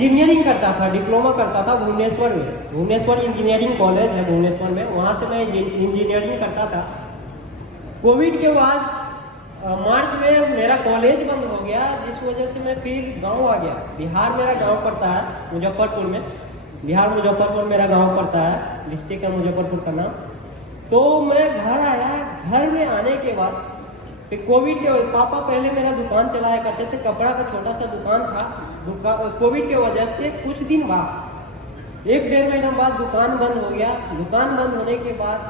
Engineering करता था, diploma करता था भुवनेश्वर में। भुवनेश्वर इंजीनियरिंग कॉलेज है भुवनेश्वर में, वहाँ से मैं इंजीनियरिंग करता था। कोविड के बाद मार्च में मेरा कॉलेज बंद हो गया, जिस वजह से मैं फिर गांव आ गया। बिहार मेरा गांव पड़ता है मुजफ्फरपुर में, बिहार मुजफ्फरपुर मेरा गांव पड़ता है, डिस्ट्रिक्ट है मुजफ्फरपुर का नाम। तो मैं घर आया, घर में आने के बाद फिर कोविड के पापा पहले मेरा दुकान चलाया करते थे, कपड़ा का छोटा सा दुकान था। कोविड के वजह से कुछ दिन बाद 1-1.5 महीना बाद दुकान बंद हो गया। दुकान बंद होने के बाद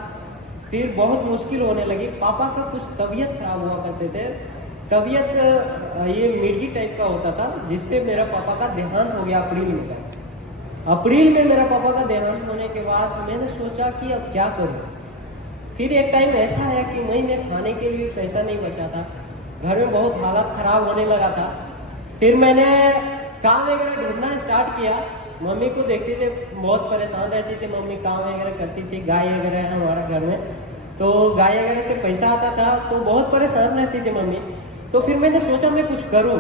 फिर बहुत मुश्किल होने लगी। पापा का कुछ तबीयत खराब हुआ करते थे, तबीयत ये मिर्गी टाइप का होता था, जिससे मेरा पापा का देहांत हो गया अप्रैल में। अप्रैल में मेरा पापा का देहांत होने के बाद मैंने सोचा कि अब क्या करूं। फिर एक टाइम ऐसा आया कि मैं खाने के लिए पैसा नहीं बचा था, घर में बहुत हालत खराब होने लगा था। फिर मैंने काम वगैरह ढूंढना स्टार्ट किया। मम्मी को देखते थे, बहुत परेशान रहती थी मम्मी, काम वगैरह करती थी, गाय वगैरह है हमारे घर में, तो गाय वगैरह से पैसा आता था, तो बहुत परेशान रहती थी मम्मी। तो फिर मैंने सोचा मैं कुछ करूं,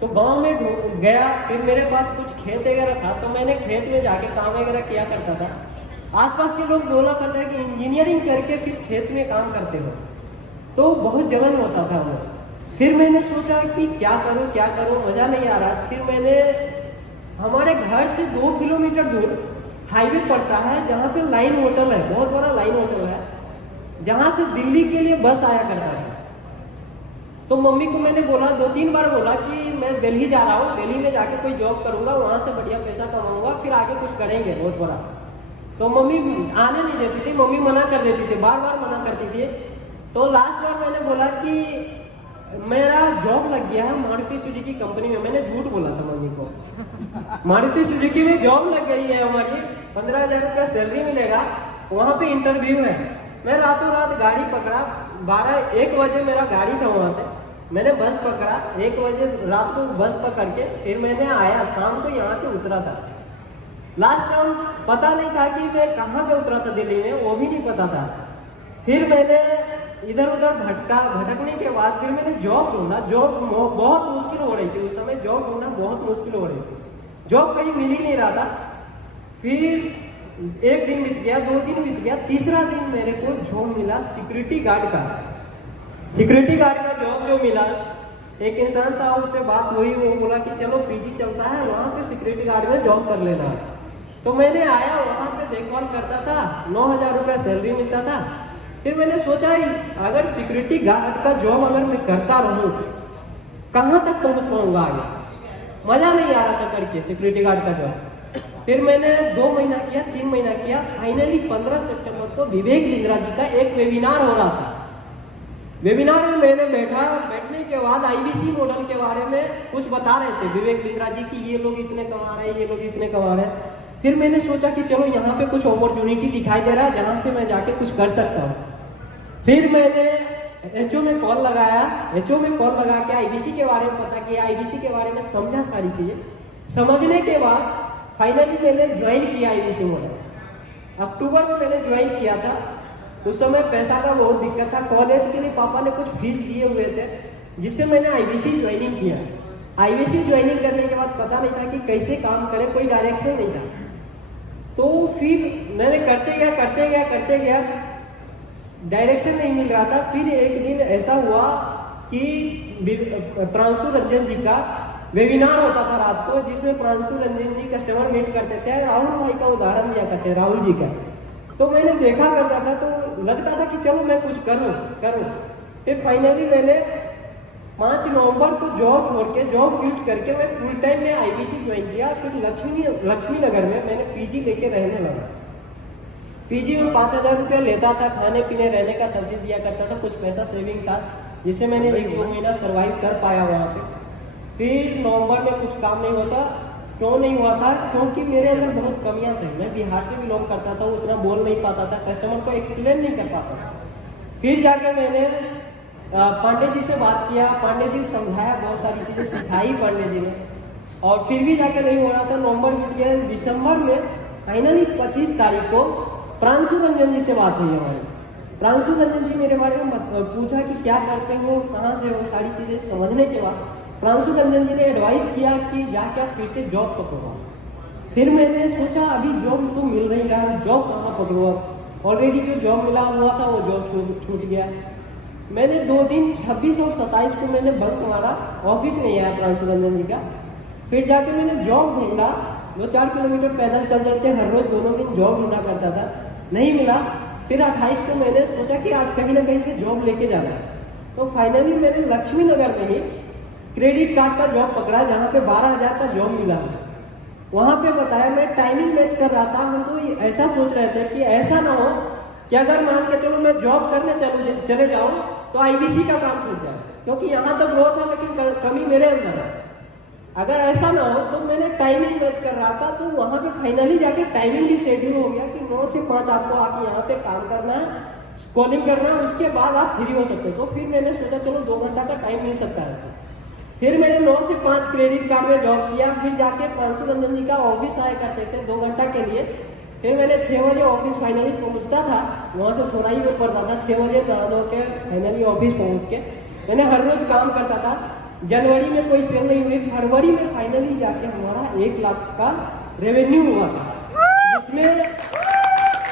तो गांव में गया। फिर मेरे पास कुछ खेत वगैरह था, तो मैंने खेत में जाके काम वगैरह किया करता था। आसपास के लोग बोला करते हैं कि इंजीनियरिंग करके फिर खेत में काम करते हो, तो बहुत जलन होता था वो। फिर मैंने सोचा कि क्या करूं, मज़ा नहीं आ रहा। फिर मैंने हमारे घर से 2 किलोमीटर दूर हाईवे पड़ता है, जहाँ पे लाइन होटल है, बहुत बड़ा लाइन होटल है, जहाँ से दिल्ली के लिए बस आया करता है। तो मम्मी को मैंने बोला, 2-3 बार बोला कि मैं दिल्ली जा रहा हूँ, दिल्ली में जाके कोई जॉब करूँगा, वहाँ से बढ़िया पैसा कमाऊँगा, फिर आगे कुछ करेंगे बहुत बड़ा। तो मम्मी आने नहीं देती थी, मम्मी मना कर देती थी, बार बार मना करती थी। तो लास्ट बार मैंने बोला कि मेरा जॉब लग गया है मारुति सुजुकी कंपनी में। मैंने झूठ बोला था मम्मी को, मारुति सुजुकी में जॉब लग गई है हमारी, 15,000 रुपया सैलरी मिलेगा, वहाँ पे इंटरव्यू है। मैं रातों रात गाड़ी पकड़ा, 12-1 बजे मेरा गाड़ी था, वहाँ से मैंने बस पकड़ा, 1 बजे रात को बस पकड़ के फिर मैंने आया, शाम को यहाँ पे उतरा था। लास्ट टाइम पता नहीं था कि मैं कहाँ पे उतरा था दिल्ली में, वो भी नहीं पता था। फिर मैंने इधर उधर भटकने के बाद फिर मैंने जॉब ढूंढा। जॉब बहुत मुश्किल हो रही थी उस समय, जॉब ढूंढना बहुत मुश्किल हो रही थी, जॉब कहीं मिल ही नहीं रहा था। फिर 1 दिन बीत गया, 2 दिन बीत गया, तीसरा दिन मेरे को जॉब मिला सिक्योरिटी गार्ड का जॉब जो मिला। एक इंसान था, उससे बात हुई, वो बोला कि चलो पीजी चलता है, वहाँ पे सिक्योरिटी गार्ड में जॉब कर लेना। तो मैंने आया, वहाँ पे देखभाल करता था, 9,000 रुपया सैलरी मिलता था। फिर मैंने सोचा अगर सिक्योरिटी गार्ड का जॉब अगर मैं करता रहूं, कहाँ तक पहुंच पाऊंगा आगे, मजा नहीं आ रहा था करके सिक्योरिटी गार्ड का जॉब। फिर मैंने 2 महीना किया, 3 महीना किया, फाइनली 15 सितंबर को विवेक बिंद्रा जी का एक वेबिनार हो रहा था। वेबिनार में मैंने बैठने के बाद IBC मॉडल के बारे में कुछ बता रहे थे विवेक बिंद्रा जी की, ये लोग इतने कमा रहे हैं, ये लोग इतने कमा रहे हैं। फिर मैंने सोचा कि चलो यहाँ पे कुछ अपॉर्चुनिटी दिखाई दे रहा है जहाँ से मैं जाके कुछ कर सकता हूँ। फिर मैंने HO में कॉल लगाया, HO में कॉल लगा के IBC के बारे में पता किया, IBC के बारे में समझा, सारी चीज़ें समझने के बाद फाइनली मैंने ज्वाइन किया IBC मॉडल। अक्टूबर में मैंने ज्वाइन किया था। उस समय पैसा का बहुत दिक्कत था, कॉलेज के लिए पापा ने कुछ फीस दिए हुए थे, जिससे मैंने IBC ज्वाइनिंग किया। IBC ज्वाइनिंग करने के बाद पता नहीं था कि कैसे काम करे, कोई डायरेक्शन नहीं था। तो फिर मैंने करते गया, डायरेक्शन नहीं मिल रहा था। फिर एक दिन ऐसा हुआ कि प्रांशु रंजन जी का वेबिनार होता था रात को, जिसमें प्रांशु रंजन जी कस्टमर मीट करते थे, राहुल भाई का उदाहरण दिया करते, राहुल जी का। तो मैंने देखा करता था, तो लगता था कि चलो मैं कुछ करूं। फिर फाइनली मैंने 5 नवंबर को जॉब छोड़ के, जॉब क्विट करके मैं फुल टाइम में IBC ज्वाइन किया। फिर लक्ष्मी नगर में मैंने PG लेके रहने लगा। PG में 5,000 रुपया लेता था, खाने पीने रहने का सब चीज़ दिया करता था, कुछ पैसा सेविंग था, जिससे मैंने 1-2 महीना सर्वाइव कर पाया वहाँ पे। फिर नवंबर में कुछ काम नहीं होता, क्यों नहीं हुआ था, क्योंकि मेरे अंदर बहुत कमियां थी। मैं बिहार से बिलोंग करता था, उतना बोल नहीं पाता था, कस्टमर को एक्सप्लेन नहीं कर पाता था। फिर जाके मैंने पांडे जी से बात किया, पांडे जी समझाया, बहुत सारी चीज़ें सिखाई पांडे जी ने, और फिर भी जाके नहीं हो रहा था। नवंबर बीत गया, दिसंबर में फाइनली 25 तारीख को प्रांशु रंजन जी से बात हुई हमारी। प्रांशु रंजन जी मेरे बारे में पूछा कि क्या करते हो, कहाँ से हो, सारी चीज़ें समझने के बाद प्रांशु रंजन जी ने एडवाइस किया कि जाके आप फिर से जॉब पकड़ो। फिर मैंने सोचा अभी जॉब तो मिल नहीं रहा है, जॉब कहाँ पकड़ो। ऑलरेडी जो जॉब मिला हुआ था वो जॉब छूट गया। मैंने 2 दिन 26 और 27 को मैंने बंक मारा, ऑफिस नहीं आया प्रांशु रंजन जी का। फिर जाके मैंने जॉब ढूंढा, 2-4 किलोमीटर पैदल चल चलते हर रोज दोनों दिन जॉब ढूंढा करता था, नहीं मिला। फिर 28 को मैंने सोचा कि आज कहीं ना कहीं से जॉब लेके जाना है। तो फाइनली मैंने लक्ष्मी नगर में ही क्रेडिट कार्ड का जॉब पकड़ा, जहाँ पे 12,000 का जॉब मिला। वहाँ पे बताया, मैं टाइमिंग मैच कर रहा था। हम तो ऐसा सोच रहे थे कि ऐसा ना हो कि अगर मान के चलो मैं जॉब करने चले जाऊँ तो IBC का काम छूट जाए, क्योंकि यहाँ तो ग्रोथ है लेकिन कमी मेरे अंदर है। अगर ऐसा ना हो तो मैंने टाइमिंग मैच कर रहा था, तो वहाँ पे फाइनली जाके टाइमिंग भी शेड्यूल हो गया कि 9 से 5 आपको आके यहाँ पे काम करना है, कॉलिंग करना है, उसके बाद आप फ्री हो सकते हो। तो फिर मैंने सोचा चलो 2 घंटा का टाइम मिल सकता है। फिर मैंने 9 से 5 क्रेडिट कार्ड में जॉब किया। फिर जाके प्रांशु रंजन जी का ऑफिस आया करते थे 2 घंटा के लिए। फिर मैंने 6 बजे ऑफिस फाइनली पहुँचता था, वहाँ से थोड़ा ही दूर पड़ता था। 6 बजे नहा धो के फाइनली ऑफिस पहुँच के मैंने हर रोज काम करता था। जनवरी में कोई सेल नहीं हुई, फरवरी में फाइनली जाके हमारा 1 लाख का रेवेन्यू हुआ था, जिसमें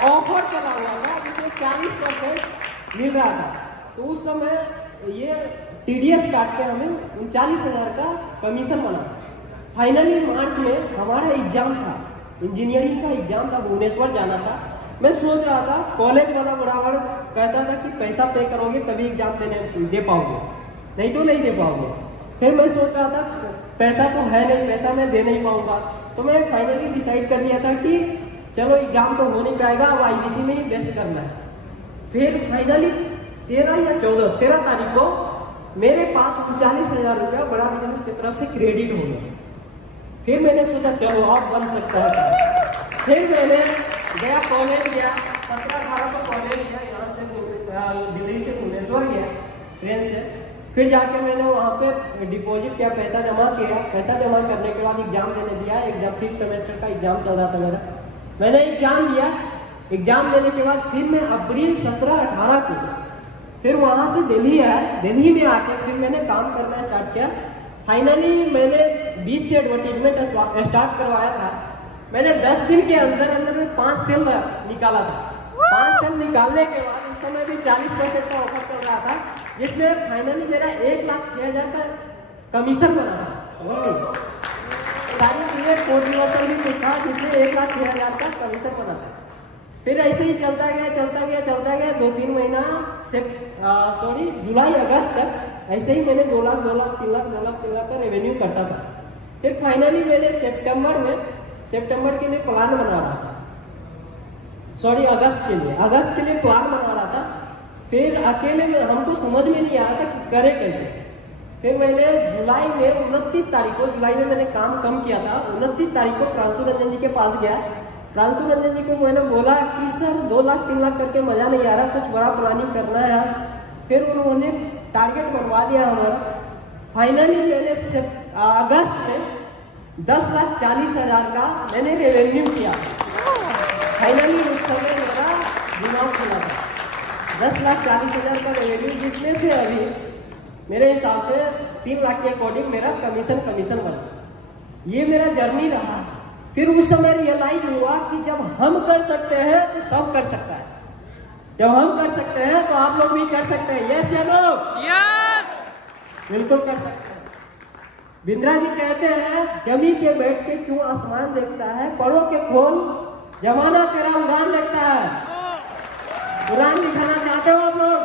ऑफर चला हुआ था, जिसमें 40% मिल रहा था। तो उस समय ये TDS काट के हमें 39,000 का कमीशन बना। फाइनली मार्च में हमारा एग्जाम था, इंजीनियरिंग का एग्जाम था, भुवनेश्वर जाना था। मैं सोच रहा था, कॉलेज वाला बराबर कहता था कि पैसा पे करोगे तभी एग्जाम दे पाओगे, नहीं तो नहीं दे पाओगे। फिर मैं सोच रहा था पैसा तो है नहीं, पैसा मैं दे नहीं पाऊंगा। तो मैं फाइनली डिसाइड कर लिया था कि चलो एग्जाम तो हो नहीं पाएगा, अब IBC में ही बेस्ट करना है। फिर फाइनली 13 तारीख को मेरे पास 39,000 रुपया बड़ा बिजनेस की तरफ से क्रेडिट हो गया। फिर मैंने सोचा चलो अब बन सकता है। फिर मैंने गया, कॉलेज गया, 17-18 को कॉलेज गया, यहाँ से दिल्ली से भुवनेश्वर गया ट्रेन से। फिर जाके मैंने वहाँ पे डिपॉजिट किया, पैसा जमा किया। पैसा जमा करने के बाद एग्जाम देने दिया। एग्जाम 5th सेमेस्टर का एग्जाम चल रहा था मेरा। मैंने एग्जाम दिया। एग्जाम देने के बाद फिर मैं अप्रैल 17-18 को फिर वहाँ से दिल्ली आया। दिल्ली में आके फिर मैंने काम करना स्टार्ट किया। फाइनली मैंने 20 से एडवर्टीजमेंट स्टार्ट करवाया था। मैंने 10 दिन के अंदर में 5 सेल निकाला था। 5 सेल निकालने के बाद उस समय भी 40% का ऑफर चल रहा था, जिसमें फाइनली मेरा 1,06,000 का कमीशन बना था। सारी चीजें कोड रिवर्सल भी कुछ था, जिसमें 1,06,000 का कमीशन बना था। फिर ऐसे ही चलता गया 2-3 महीना से जुलाई अगस्त तक ऐसे ही मैंने 2 लाख 3 लाख का रेवेन्यू करता था। फिर फाइनली मैंने सितंबर के लिए प्लान बना रहा था, अगस्त के लिए प्लान बना रहा था। फिर अकेले में हमको समझ में नहीं आ रहा था कि करे कैसे। फिर मैंने जुलाई में 29 तारीख को, जुलाई में मैंने काम कम किया था, 29 तारीख को प्रांशु रंजन जी के पास गया। प्रांशु रंजन जी को मैंने बोला कि सर 2 लाख 3 लाख करके मजा नहीं आ रहा, कुछ बड़ा प्लानिंग करना है। फिर उन्होंने टारगेट बनवा दिया हमारा। फाइनली मैंने अगस्त में 10,40,000 का मैंने रेवेन्यू किया। फाइनली उस समय मेरा दिमाग खुला था। 10,40,000 का रेवेन्यू, जिसमें से अभी मेरे हिसाब से 3 लाख के अकॉर्डिंग मेरा कमीशन बना। ये मेरा जर्नी रहा। फिर उस समय रियलाइज हुआ कि जब हम कर सकते हैं तो सब कर सकता है। जब हम कर सकते हैं तो आप लोग भी कर सकते हैं। यस या नो? यस, बिल्कुल कर सकते हैं। बिंद्रा जी कहते हैं, जमीन पे बैठ के क्यों आसमान देखता है, पढ़ो के खोल जमाना तेरा उड़ान देखता है। उड़ान दिखाना चाहते हो आप लोग?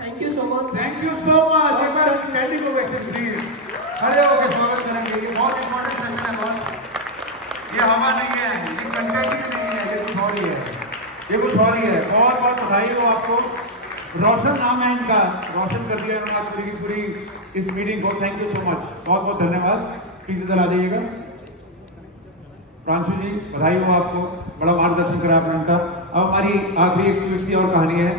Thank you so much. एक बार स्टैंडिंग ओवेशन प्लीज, खड़े होकर स्वागत करेंगे। ये बहुत इंपॉर्टेंट सेशन है बॉस। ये हवा नहीं है, ये कंटेंट ही नहीं है, ये कुछ और ही है। बहुत बहुत बधाई हो आपको। रोशन नाम है इनका, रोशन कर दिया इन्होंने पूरी की पूरी इस मीटिंग को। थैंक यू सो मच, बहुत बहुत धन्यवाद। प्लीज इधर आ जाइएगा। प्रांशु जी बधाई हो आपको, बड़ा मार्गदर्शन करा आपने इनका। अब हमारी आखिरी एक स्वीट सी और कहानी है।